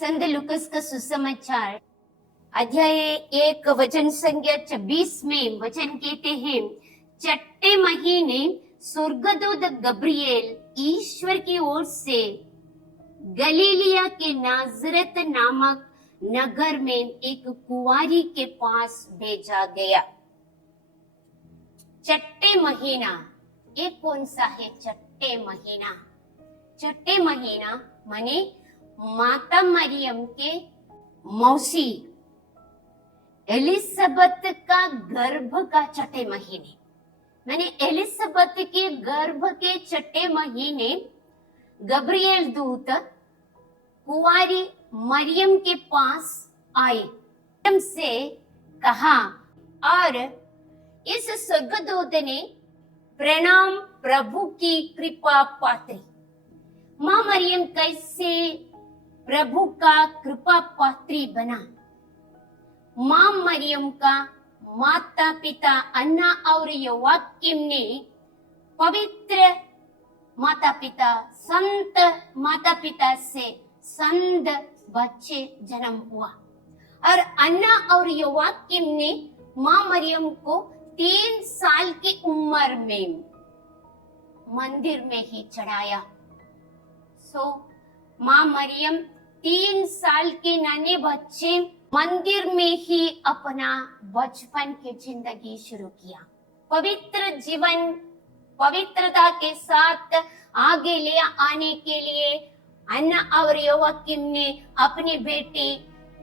संत लूकस का सुसमाचार अध्याय 1 वचन संख्या 26 में वचन कहते हैं, छठे महीने स्वर्गदूत गब्रिएल ईश्वर की ओर से गलीलिया के नाजरत नामक नगर में एक कुंवारी के पास भेजा गया। छठे महीना, ये कौन सा है? छठे महीना, छठे महीना माने माता मरियम के मौसी एलिजाबेथ का गर्भ का छठे महीने, मैंने एलिजाबेथ के गर्भ के छठे महीने गब्रिएल दूत कुंवारी मरियम के पास आए, मरियम से कहा, और इस स्वर्गदूत ने प्रणाम प्रभु की कृपा पात्री। मां मरियम कैसे प्रभु का कृपा पात्री बना? मां मरियम का माता पिता अन्ना और योवाकिम ने पवित्र माता पिता, संत माता पिता से संत बच्चे जन्म हुआ, और अन्ना और योवाकिम ने मां मरियम को 3 साल की उम्र में मंदिर में ही चढ़ाया। मां मरियम 3 साल के नाने बच्चे मंदिर में ही अपना बचपन की जिंदगी शुरू किया। पवित्र जीवन पवित्रता के साथ आगे ले आने के लिए अन्ना और योवाकिम ने अपनी बेटी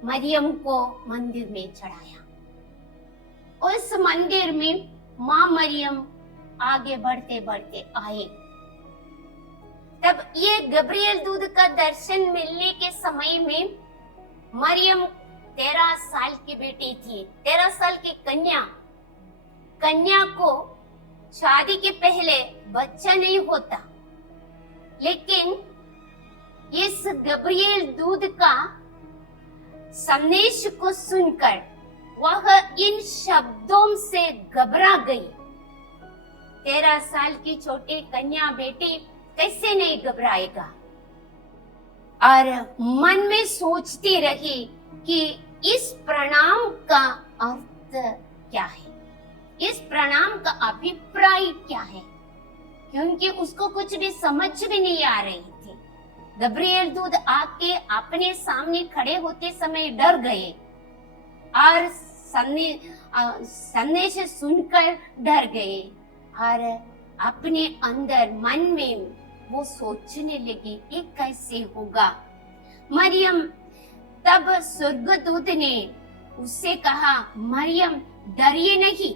मरियम को मंदिर में चढ़ाया। उस मंदिर में मां मरियम आगे बढ़ते बढ़ते आए। तब ये गब्रिएल दूत का दर्शन मिलने के समय में मरियम 13 साल की बेटी थी, 13 साल की कन्या को शादी के पहले बच्चा नहीं होता, लेकिन इस गब्रिएल दूत का संदेश को सुनकर वह इन शब्दों से घबरा गई। 13 साल की छोटी कन्या बेटी कैसे नहीं घबराएगा? और मन में सोचती रही कि इस प्रणाम का अर्थ क्या है, इस प्रणाम का अभिप्राय क्या है, क्योंकि उसको कुछ भी समझ भी नहीं आ रही थी। गब्रिएल दूत आके अपने सामने खड़े होते समय डर गए और संदेश सुनकर डर गए, और अपने अंदर मन में वो सोचने लगी, ये कैसे होगा? मरियम, तब स्वर्गदूत ने उससे कहा, मरियम डरिए नहीं,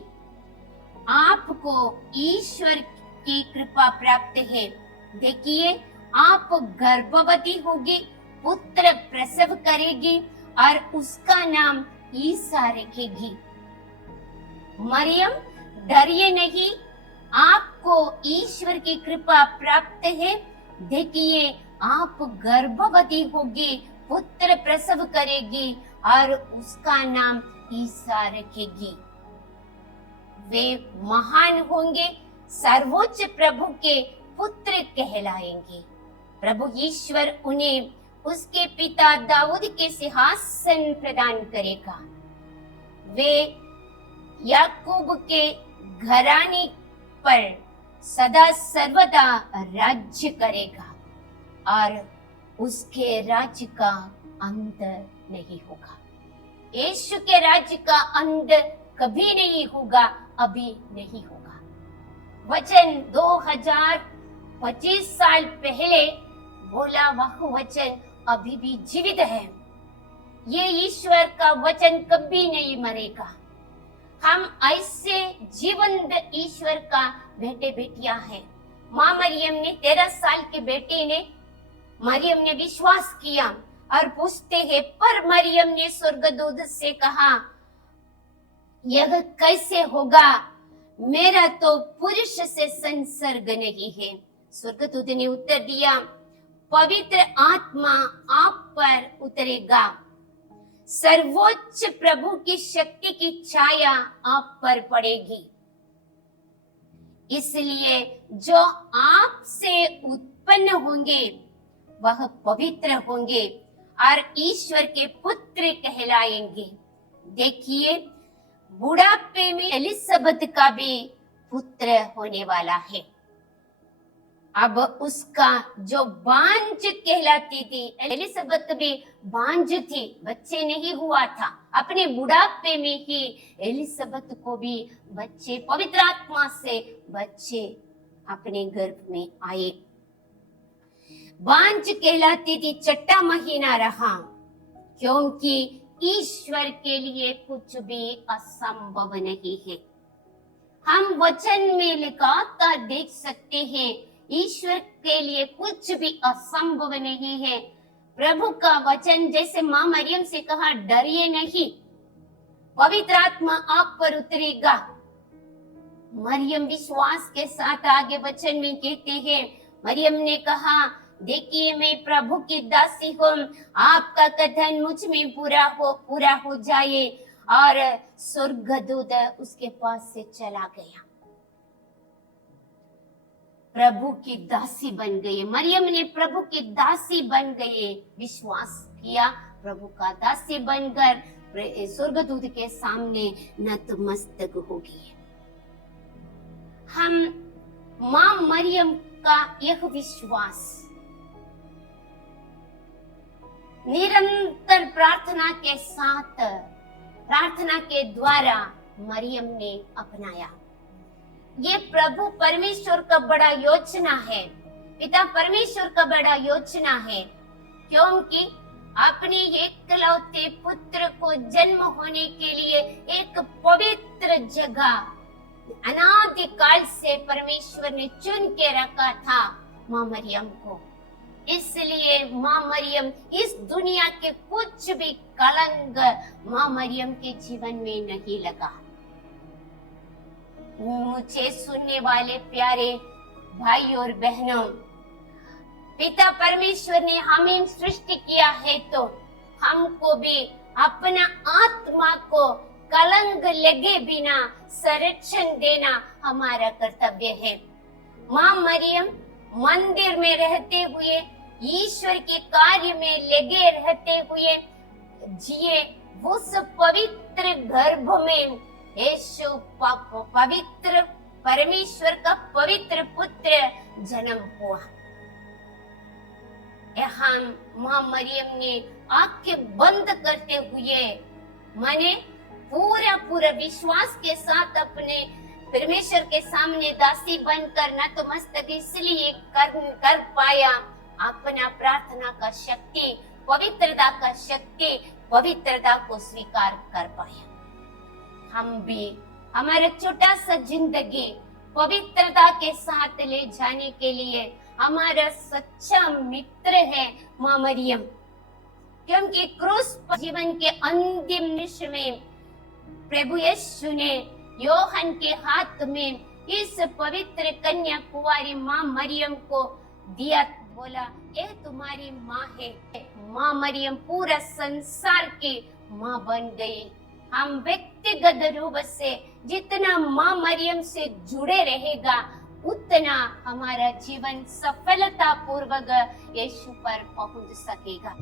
आपको ईश्वर की कृपा प्राप्त है। देखिए, आप गर्भवती होगी, पुत्र प्रसव करेगी और उसका नाम ईसा रखेगी। मरियम डरिए नहीं, आपको ईश्वर की कृपा प्राप्त है। देखिए, आप गर्भवती होगी, पुत्र प्रसव करेगी और उसका नाम ईसा रखेगी। वे महान होंगे, सर्वोच्च प्रभु के पुत्र कहलाएंगे। प्रभु ईश्वर उन्हें उसके पिता दाऊद के सिंहासन प्रदान करेगा। वे याकूब के घराने पर सदा सर्वदा राज्य करेगा और उसके राज्य का अंत नहीं होगा। यीशु के राज्य का अंत कभी नहीं होगा, अभी नहीं होगा। वचन 2025 साल पहले बोला वह वचन अभी भी जीवित है। ये ईश्वर का वचन कभी नहीं मरेगा। हम ऐसे जीवंत ईश्वर का बेटे बेटियां हैं। मां मरियम ने 13 साल की बेटी ने मरियम ने विश्वास किया और पूछते हैं, पर मरियम ने स्वर्गदूत से कहा, यह कैसे होगा? मेरा तो पुरुष से संसर्ग नहीं है। स्वर्गदूत ने उत्तर दिया, पवित्र आत्मा आप पर उतरेगा, सर्वोच्च प्रभु की शक्ति की छाया आप पर पड़ेगी, इसलिए जो आपसे उत्पन्न होंगे वह पवित्र होंगे और ईश्वर के पुत्र कहलाएंगे। देखिए, बुढ़ापे में एलिजाबेथ का भी पुत्र होने वाला है। अब उसका जो बांझ कहलाती थी, एलिजाबेथ भी बांझ थी, बच्चे नहीं हुआ था। अपने बुढ़ापे में ही एलिजाबेथ को भी बच्चे, पवित्र आत्मा से बच्चे अपने गर्भ में आए। बांझ कहलाती थी, छठा महीना रहा, क्योंकि ईश्वर के लिए कुछ भी असंभव नहीं है। हम वचन में लगातार देख सकते हैं, ईश्वर के लिए कुछ भी असंभव नहीं है। प्रभु का वचन जैसे मां मरियम से कहा, डरिए नहीं, पवित्र आत्मा आप पर उतरेगा। मरियम विश्वास के साथ आगे वचन में कहते हैं, मरियम ने कहा, देखिए मैं प्रभु की दासी हूँ, आपका कथन मुझ में पूरा हो जाए। और स्वर्गदूत उसके पास से चला गया। प्रभु की दासी बन गई। मरियम ने प्रभु की दासी बन गई, विश्वास किया, प्रभु का दासी बनकर स्वर्गदूत के सामने नतमस्तक हो गई। हम मां मरियम का यह विश्वास निरंतर प्रार्थना के साथ, प्रार्थना के द्वारा मरियम ने अपनाया। ये प्रभु परमेश्वर का बड़ा योजना है, पिता परमेश्वर का बड़ा योजना है, क्योंकि अपने एकलौते पुत्र को जन्म होने के लिए एक पवित्र जगह अनादि काल से परमेश्वर ने चुन के रखा था मां मरियम को। इसलिए मां मरियम, इस दुनिया के कुछ भी कलंक मां मरियम के जीवन में नहीं लगा। मुझे सुनने वाले प्यारे भाई और बहनों, पिता परमेश्वर ने हमें सृष्टि किया है तो हमको भी अपना आत्मा को कलंक लगे बिना संरक्षण देना हमारा कर्तव्य है। मां मरियम मंदिर में रहते हुए, ईश्वर के कार्य में लगे रहते हुए जिए, उस पवित्र गर्भ में यीशु पवित्र परमेश्वर का पवित्र पुत्र जन्म हुआ। यहाँ मां मरियम ने आंखें बंद करते हुए माने पूरा विश्वास के साथ अपने परमेश्वर के सामने दासी बनकर नतमस्तक इसलिए कर पाया, अपना प्रार्थना का शक्ति, पवित्रता का शक्ति, पवित्रता को स्वीकार कर पाया। हम भी हमारा छोटा सा जिंदगी पवित्रता के साथ ले जाने के लिए हमारा सच्चा मित्र है मां मरियम, क्योंकि क्रूस पर जीवन के अंतिम निमिष में प्रभु यीशु ने योहन के हाथ में इस पवित्र कन्या कुंवारी मां मरियम को दिया, बोला यह तुम्हारी माँ है। मां मरियम पूरा संसार की माँ बन गई। हम व्यक्तिगत रूप से जितना मां मरियम से जुड़े रहेगा, उतना हमारा जीवन सफलता पूर्वक यीशु पर पहुंच सकेगा।